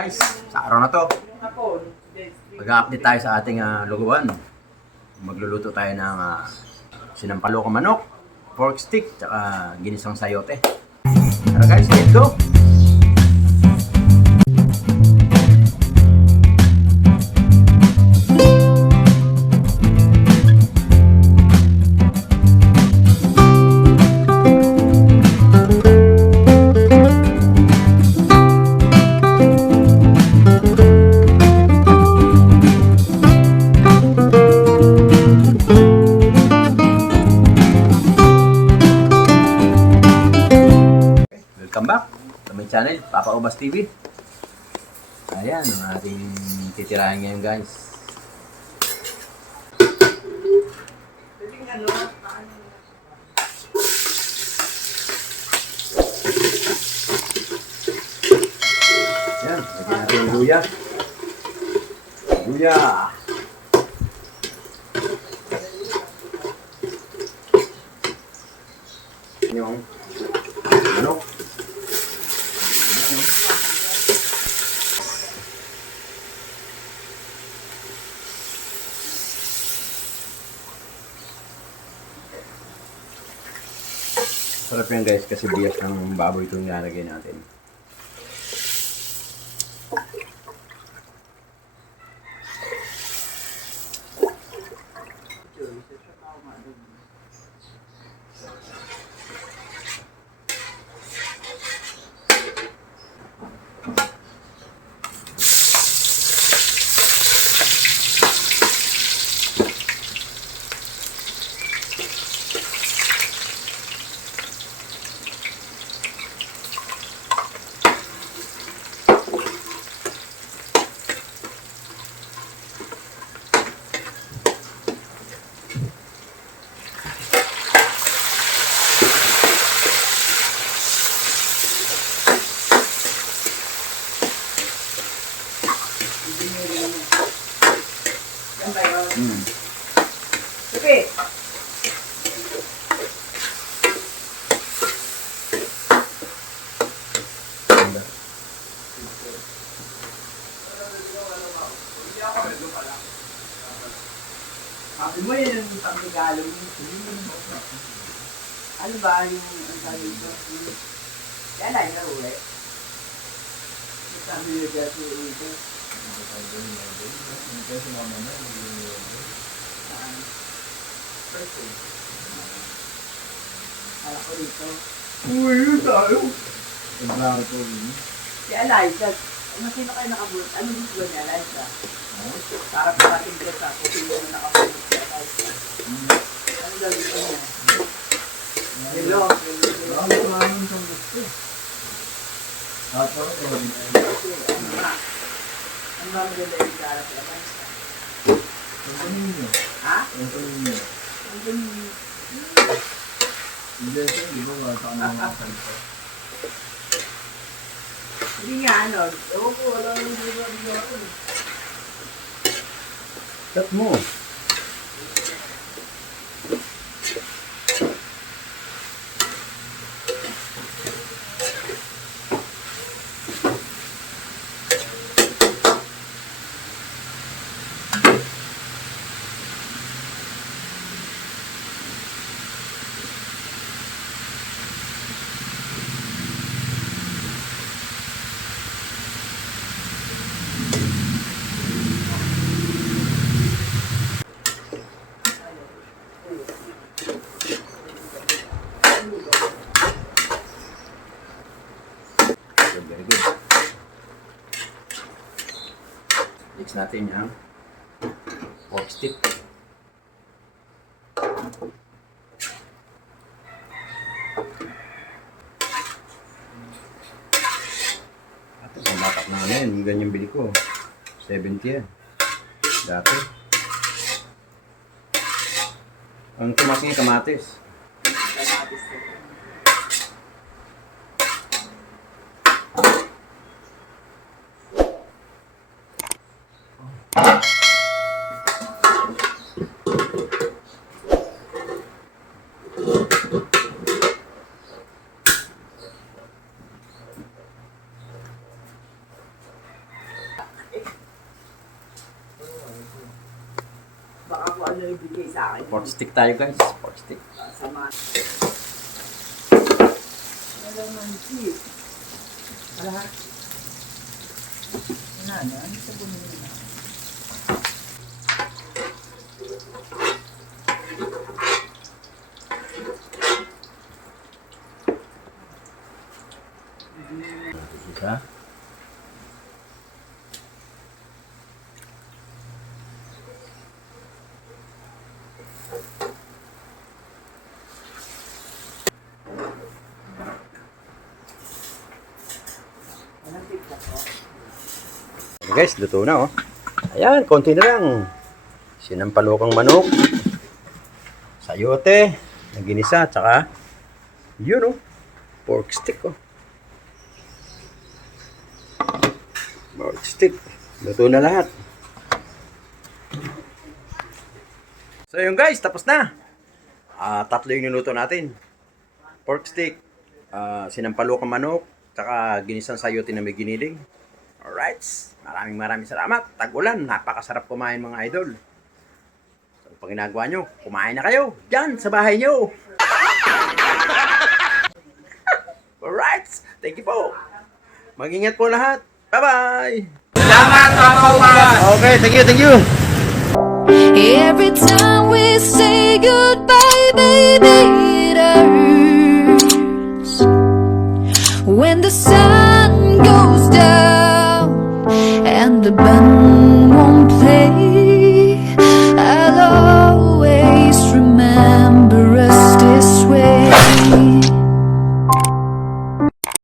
guys, sa araw na to, mag-update tayo sa ating lugawan. Magluluto tayo ng sinampalokang manok, pork stick, tsaka ginisang sayote. Tara guys, let's go! Welcome back sa my channel, Papa Ubas TV. Ayan, ang ating titirahin ngayon guys. Ayan, lagyan natin yung luya. Luya! Yung manok. Sarap yan guys kasi bias ng baboy itong nilalagay natin. Okay. Sabi mo yun yung pag-regalo mo. Ano ba yung ang sabi mo? Yan ay naruwi. Sabi niyo dyan sa uwi. Alam ko dito. Uy, yun tayo. Naglaro po rin. Si Eliza, sino kayo nakabulot? Ano gusto niya, Eliza? Para parating ko sa kung sino na nakabulot si Eliza. Ano daw gusto niya? Hello. Maraming siyang gusto. Ako, Ano ba? Ano ba maganda yung para sa Eliza? ang tanong niyo. Ha? Ang tanong niyo. Ang ganun. Hindi siya, di ba wala sa mga salita? Hindi nga ano. Ewan ko, wala nang hindi ako. Cut mo. Very good. Mix natin yung pork stick. At ang batak na ano yun, yung ganyang bili ko. 70 yan. Dati. Ang tumas niya kamatis. Kamatis ko. Baka kung ano yung bigay sa akin. Pork stick tayo guys. Pork stick. Sama. Kalamansi. Ala. Ano? Ano sa bunyi na? Isa. Anong pizza ko? Okay guys, luto na oh. Ayan, konti na lang. Sinampalukang manok. Sayote. Na ginisa. Tsaka, yun oh. Pork stick oh. Pork stick. Luto na lahat. So yun guys, tapos na. Tatlo yung niluto natin. Pork stick. Sinampalukang manok. Tsaka ginisang sayote na may giniling. Alright. Maraming salamat. Tag-ulan. Napakasarap kumain mga idol. So, pag ginagawa nyo, kumain na kayo. Diyan, sa bahay nyo. Alright. Thank you po. Mag-ingat po lahat. Bye-bye. Salamat, Papa! Okay, thank you. Every time we say goodbye, baby, it hurts. When the sun goes down and the band